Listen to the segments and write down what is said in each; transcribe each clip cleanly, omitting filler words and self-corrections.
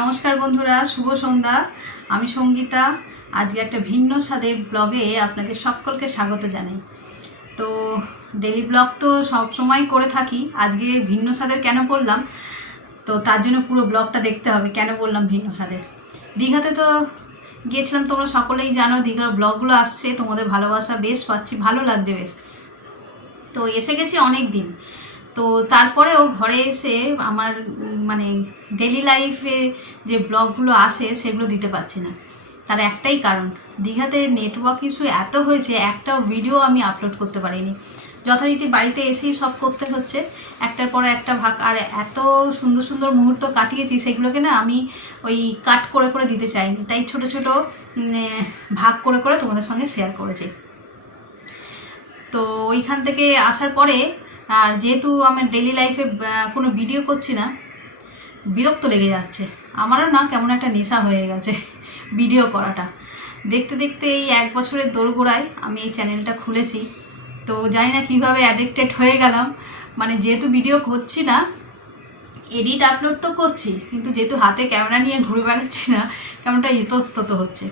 নমস্কার বন্ধুরা, শুভ সন্ধ্যা। আমি সঙ্গীতা। আজকে একটা ভিন্ন স্বাদের ব্লগে আপনাদের সকলকে স্বাগত জানাই। তো ডেলি ব্লগ তো সব সময় করে থাকি, আজকে ভিন্ন স্বাদের কেন বললাম, তো তার জন্য পুরো ব্লগটা দেখতে হবে কেন বললাম ভিন্ন স্বাদের। দীঘাতে তো গিয়েছিলাম, তোমরা সকলেই জানো, দীঘার ব্লগগুলো আসছে, তোমাদের ভালোবাসা বেশ পাচ্ছি, ভালো লাগছে বেশ। তো এসে গেছি অনেক দিন, তো তারপরেও ঘরে এসে আমার মানে ডেলি লাইফে যে ব্লগগুলো আসে সেগুলো দিতে পারছি না। তার একটাই কারণ, দীঘাতে নেটওয়ার্ক ইস্যু এত হয়েছে, একটাও ভিডিও আমি আপলোড করতে পারিনি। যথারীতি বাড়িতে এসেই সব করতে হচ্ছে, একটার পরে একটা ভাগ। আর এত সুন্দর সুন্দর মুহূর্ত কাটিয়েছি, সেগুলোকে না আমি ওই কাট করে করে দিতে চাইনি, তাই ছোট ছোট ভাগ করে করে তোমাদের সঙ্গে শেয়ার করেছি। তো ওইখান থেকে আসার পরে, আর যেহেতু আমার ডেলি লাইফে কোনো ভিডিও করছি না, বিরক্ত লেগে যাচ্ছে। আমারও না কেমন একটা নেশা হয়ে গেছে ভিডিও করাটা। দেখতে দেখতে এই 1 বছরের দোরগোড়ায় আমি এই চ্যানেলটা খুলেছি। তো জানি না কীভাবে অ্যাডিক্টেড হয়ে গেলাম। মানে যেহেতু ভিডিও করছি না, এডিট আপলোড তো করছি, কিন্তু যেহেতু হাতে ক্যামেরা নিয়ে ঘুরে বেড়াচ্ছি না, কেমনটা ইতস্তত হচ্ছে।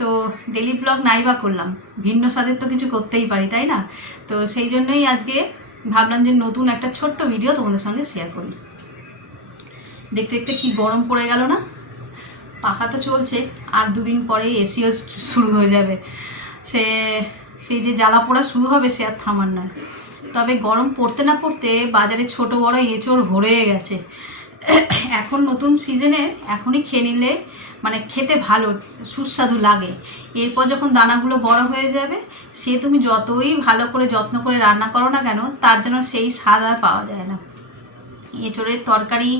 তো ডেলি ব্লগ নাই বা করলাম, ভিন্ন স্বাদের তো কিছু করতেই পারি, তাই না? তো সেই জন্যই আজকে ভাবলাম যে নতুন একটা ছোট্ট ভিডিও তোমাদের সঙ্গে শেয়ার করি। দেখতে দেখতে কি গরম পড়ে গেল না? পাখা তো চলছে, আর 2 দিন পরেই এসিও শুরু হয়ে যাবে। সেই যে জ্বালা পোড়া শুরু হবে, সে আর থামার নয়। তবে গরম পড়তে না পড়তে বাজারে ছোট বড় এঁচড় ভরে গেছে। এখন নতুন সিজনে এখনই খেয়ে নিলে মানে খেতে ভালো সুস্বাদু লাগে। এরপর যখন দানাগুলো বড় হয়ে যাবে, সে তুমি যতই ভালো করে যত্ন করে রান্না করো না কেন, তার জন্য সেই স্বাদ আর পাওয়া যায় না। এঁচড়ের তরকারি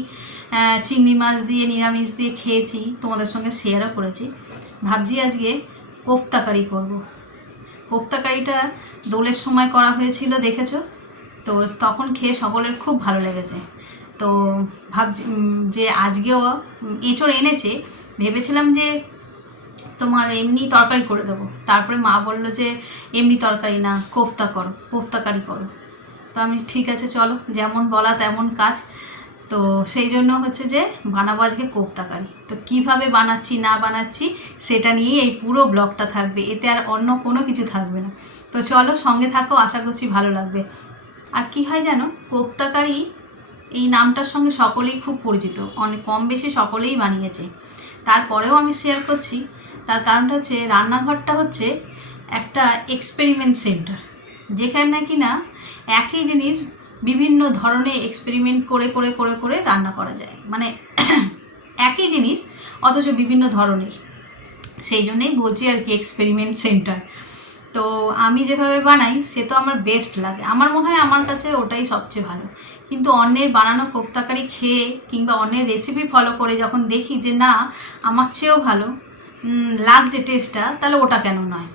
চিংড়ি মাছ দিয়ে, নিরামিষ দিয়ে খেয়েছি, তোমাদের সঙ্গে শেয়ারও করেছি। ভাবছি আজকে কোফতা করব। কোফতা কারিটা দোলের সময় করা হয়েছিল, দেখেছো তো, তখন খেয়ে সকলের খুব ভালো লেগেছে। তো ভাবছি যে আজকেও এঁচড় এনেছে, ভেবেছিলাম যে তোমার এমনি তরকারি করে দেবো। তারপরে মা বললো যে এমনি তরকারি না, কোফতা কারি করো। তো আমি ঠিক আছে চলো, যেমন বলা তেমন কাজ। তো সেই জন্য হচ্ছে যে বানাবো আজকে কোফতা কারি। তো কীভাবে বানাচ্ছি না বানাচ্ছি সেটা নিয়েই এই পুরো ব্লগটা থাকবে, এতে আর অন্য কোনো কিছু থাকবে না। তো চলো সঙ্গে থাকো, আশা করছি ভালো লাগবে। আর কি হয় জানো, কোফতা কারি এই নামটার সঙ্গে সকলেই খুব পরিচিত, অনেক কম বেশি সকলেই বানিয়েছে। তারপরেও আমি শেয়ার করছি, তার কারণটা হচ্ছে রান্নাঘরটা হচ্ছে একটা এক্সপেরিমেন্ট সেন্টার, যেখানে নাকি না একই জিনিস বিভিন্ন ধরনের এক্সপেরিমেন্ট করে করে করে করে রান্না করা যায়। মানে একই জিনিস অথচ বিভিন্ন ধরনের, সেই জন্যই বলছি আর কি এক্সপেরিমেন্ট সেন্টার। তো আমি যেভাবে বানাই সে তো আমার বেস্ট লাগে, আমার মনে হয় আমার কাছে ওটাই সবচেয়ে ভালো। কিন্তু অন্যের বানানো কোফতাকারি খেয়ে কিংবা অন্যের রেসিপি ফলো করে যখন দেখি যে না আমার চেয়েও ভালো লাগছে টেস্টটা, তাহলে ওটা কেন নয়,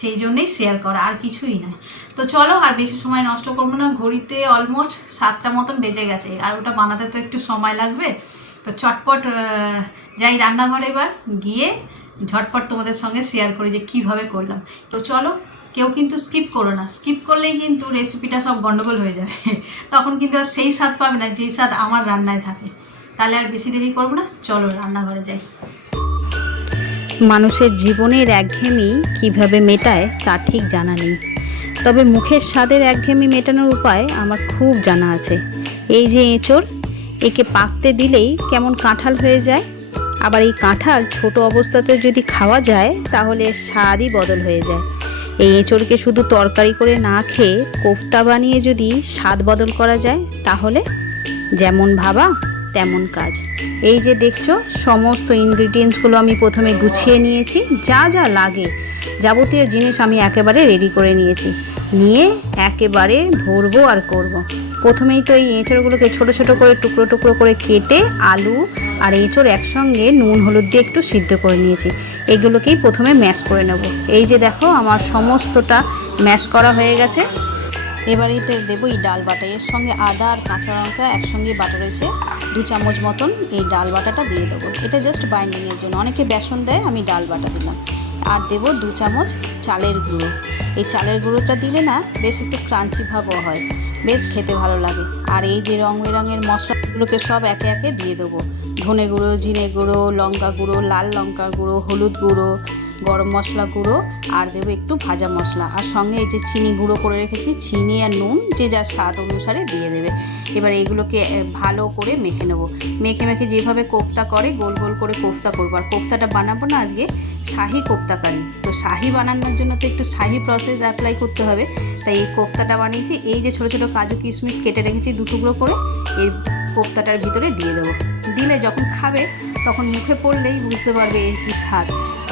সেই জন্যেই শেয়ার করা, আর কিছুই নয়। তো চলো আর বেশি সময় নষ্ট করবো না, ঘড়িতে অলমোস্ট 7টা মতন বেজে গেছে, আর ওটা বানাতে তো একটু সময় লাগবে। তো চটপট যাই রান্নাঘরে, এবার গিয়ে ঝটপট তোমাদের সঙ্গে শেয়ার করি যে কীভাবে করলাম। তো চলো, কেউ কিন্তু স্কিপ করো না, স্কিপ করলেই কিন্তু রেসিপিটা সব গন্ডগোল হয়ে যাবে তখন কিন্তু আর সেই স্বাদ পাবে না যেই স্বাদ আমার রান্নায় থাকে। তাহলে আর বেশি দেরি করবো না, চলো রান্নাঘরে যাই। মানুষের জীবনের একঘেয়েমি কীভাবে মেটায় তা ঠিক জানা নেই, তবে মুখের স্বাদের একঘেয়েমি মেটানোর উপায় আমার খুব জানা আছে। এই যে এঁচড়, একে পাকতে দিলেই কেমন কাঁঠাল হয়ে যায়। আবার এই কাঁঠাল ছোট অবস্থাতে যদি খাওয়া যায় তাহলে স্বাদই বদল হয়ে যায়। এই এঁচড়কে শুধু তরকারি করে না খেয়ে কোফতা বানিয়ে যদি স্বাদ বদল করা যায়, তাহলে যেমন ভাবা তেমন কাজ। এই যে দেখছো, সমস্ত ইনগ্রিডিয়েন্টসগুলো আমি প্রথমে গুছিয়ে নিয়েছি, যা যা লাগে যাবতীয় জিনিস আমি একেবারে রেডি করে নিয়েছি, নিয়ে একেবারে ধরবো আর করব। প্রথমেই তো এই এঁচড়গুলোকে ছোট ছোট করে টুকরো টুকরো করে কেটে আলু আর এঁচড় একসঙ্গে নুন হলুদ দিয়ে একটু সিদ্ধ করে নিয়েছি। এগুলোকেই প্রথমে ম্যাশ করে নেব। এই যে দেখো আমার সমস্তটা ম্যাশ করা হয়ে গেছে। এবারেতে দেবো এই ডাল বাটা, এর সঙ্গে আদা আর কাঁচা লঙ্কা একসঙ্গে বাটা রয়েছে, 2 চামচ মতন এই ডাল বাটাটা দিয়ে দেবো। এটা জাস্ট বাইন্ডিংয়ের জন্য, অনেকে বেসন দেয়, আমি ডাল বাটা দিলাম। আর দেবো 2 চামচ চালের গুঁড়ো। এই চালের গুঁড়োটা দিলে না বেশ একটু ক্রাঞ্চি ভাবও হয়, বেশ খেতে ভালো লাগে। আর এই যে রং বেরঙের মশলাগুলোকে সব একে একে দিয়ে দেবো। ধনে গুঁড়ো, জিরে গুঁড়ো, লঙ্কা গুঁড়ো, লাল লঙ্কা গুঁড়ো, হলুদ গুঁড়ো, গরম মশলা গুঁড়ো, আর দেবো একটু ভাজা মশলা, আর সঙ্গে এই যে চিনি গুঁড়ো করে রেখেছি, চিনি আর নুন যে যার স্বাদ অনুসারে দিয়ে দেবে। এবার এগুলোকে ভালো করে মেখে নেবো। মেখে মেখে যেভাবে কোফতা করে গোল গোল করে কোফতা করবো। আর কোফতাটা বানাবো না আজকে শাহি কোফতা কারি, তো শাহি বানানোর জন্য তো একটু শাহি প্রসেস অ্যাপ্লাই করতে হবে, তাই এই কোফতাটা বানিয়েছি। এই যে ছোটো ছোটো কাজু কিশমিশ কেটে রেখেছি 2 টুকরো করে, এই কোফতাটার ভিতরে দিয়ে দেবো। দিলে যখন খাবে তখন মুখে পড়লেই বুঝতে পারবে এর কী স্বাদ,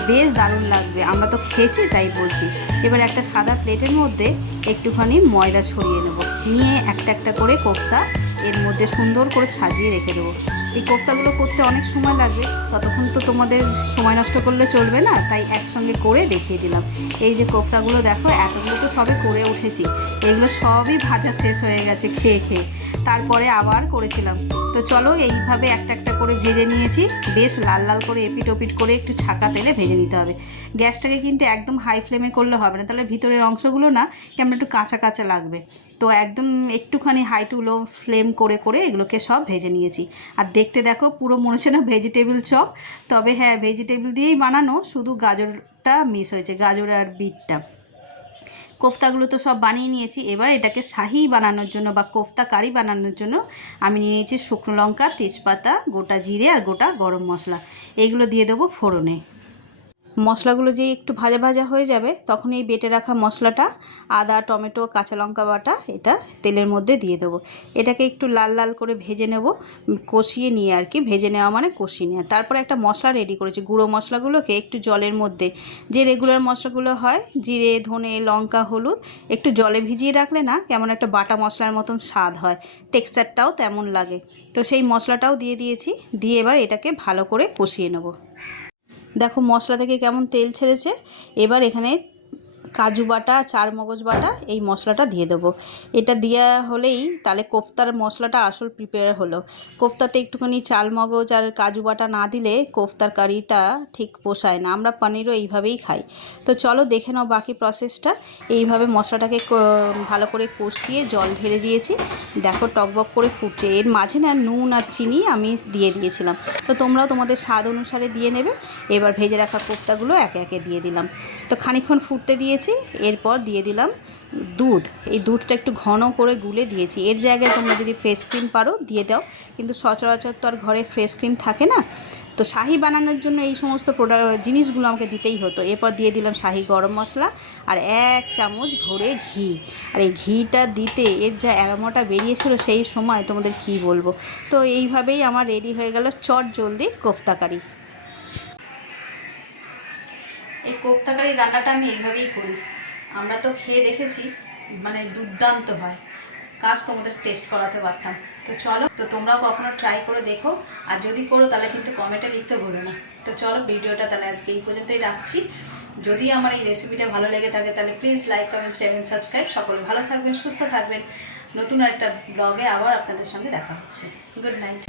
বেশ দারুণ লাগবে। আমরা তো খেয়েছি তাই বলছি। এবার একটা সাদা প্লেটের মধ্যে একটুখানি ময়দা ছড়িয়ে নেব, নিয়ে একটা একটা করে কোফতা এর মধ্যে সুন্দর করে সাজিয়ে রেখে দেবো। এই কোফতাগুলো করতে অনেক সময় লাগবে, ততক্ষণ তো তোমাদের সময় নষ্ট করলে চলবে না, তাই একসঙ্গে করে দেখিয়ে দিলাম। এই যে কোফতাগুলো দেখো, এতগুলো তো সবে করে উঠেছি, এগুলো সবই ভাজা শেষ হয়ে গেছে খেয়ে খেয়ে, তারপরে আবার করেছিলাম। তো চলো এইভাবে একটা একটা করে ভেজে নিয়েছি, বেশ লাল লাল করে এপিট ওপিট করে একটু ছাকা তেলে ভেজে নিতে হবে। গ্যাসটাকে কিন্তু একদম হাই ফ্লেমে করলে হবে না, তাহলে ভিতরের অংশগুলো না কেমন একটু কাঁচা কাঁচা লাগবে। তো একদম একটুখানি হাই টু লো ফ্লেম করে করে এগুলোকে সব ভেজে নিয়েছি। আর দেখতে দেখো পুরো মনে হচ্ছে না ভেজিটেবল চপ, তবে হ্যাঁ ভেজিটেবল দিয়েই বানানো, শুধু গাজরটা মিস হয়েছে, গাজর আর বিটটা। কোফতাগুলো তো সব বানিয়ে নিয়েছি। এবার এটাকে শাহি বানানোর জন্য বা কোফতা কারি বানানোর জন্য আমি নিয়ে নিয়েছি শুকনো লঙ্কা, তেজপাতা, গোটা জিরে আর গোটা গরম মশলা। এইগুলো দিয়ে দেবো ফোড়নে। মশলাগুলো যে একটু ভাজা ভাজা হয়ে যাবে তখন এই বেটে রাখা মশলাটা, আদা, টমেটো, কাঁচা লঙ্কা বাটা, এটা তেলের মধ্যে দিয়ে দেবো। এটাকে একটু লাল লাল করে ভেজে নেব, কষিয়ে নিয়ে আর কি, ভেজে নেওয়া মানে কষিয়ে নেওয়া। তারপরে একটা মশলা রেডি করেছি, গুঁড়ো মশলাগুলোকে একটু জলের মধ্যে, যে রেগুলার মশলাগুলো হয় জিরে, ধনে, লঙ্কা, হলুদ, একটু জলে ভিজিয়ে রাখলে না কেমন একটা বাটা মশলার মতন স্বাদ হয়, টেক্সচারটাও তেমন লাগে। তো সেই মশলাটাও দিয়ে দিয়েছি, দিয়ে এবার এটাকে ভালো করে কষিয়ে নেব। দেখো মশলা থেকে কেমন তেল ছেড়েছে। এবার এখানে কাজু বাটা, চার মগজ বাটা, এই মশলাটা দিয়ে দেবো। এটা দেওয়া হলেই তাহলে কোফতার মশলাটা আসল প্রিপেয়ার হলো। কোফতাতে একটুখানি চাল মগজ আর কাজু বাটা না দিলে কোফতার কারিটা ঠিক পোষায় না। আমরা পনিরও এইভাবেই খাই। তো চলো দেখে নাও বাকি প্রসেসটা। এইভাবে মশলাটাকে ভালো করে কষিয়ে জল ঢেলে দিয়েছি, দেখো টকবক করে ফুটছে। এর মাঝে না নুন আর চিনি আমি দিয়ে দিয়েছিলাম, তো তোমরাও তোমাদের স্বাদ অনুসারে দিয়ে নেবে। এবার ভেজে রাখা কোফতাগুলো একে একে দিয়ে দিলাম। তো খানিকক্ষণ ফুটতে দিয়েছি, এরপর দিয়ে দিলাম দুধ। এই দুধটা একটু ঘন করে গুলে দিয়েছি। এর জায়গায় তোমরা যদি ফ্রেশ ক্রিম পারো দিয়ে দাও, কিন্তু সচরাচর তো আর ঘরে ফ্রেশ ক্রিম থাকে না। তো শাহি বানানোর জন্য এই সমস্ত জিনিসগুলো আমাকে দিতেই হতো। এরপর দিয়ে দিলাম শাহি গরম মশলা আর 1 চামচ ভরে ঘি। আর এই ঘিটা দিতে এর যা অ্যারোমাটা বেরিয়েছিল সেই সময় তোমাদের কি বলবো। তো এইভাবেই আমার রেডি হয়ে গেল চট জলদি কোফতা কারি। এই কোফতা কারি রান্নাটা আমি এইভাবেই করি, আমরা তো খেয়ে দেখেছি, মানে দুর্দান্ত হয়। কাজ তোমাদের টেস্ট করাতে পারতাম। তো চলো, তো তোমরাও কখনো ট্রাই করে দেখো, আর যদি করো তাহলে কিন্তু কমেন্টে লিখতে ভুলো না। তো চলো ভিডিওটা তাহলে আজকে এই পর্যন্তই রাখছি। যদি আমার এই রেসিপিটা ভালো লেগে থাকে তাহলে please like, comment, share and subscribe. সকলে ভালো থাকবেন, সুস্থ থাকবেন। নতুন একটা ব্লগে আবার আপনাদের সঙ্গে দেখা হচ্ছে। Good night.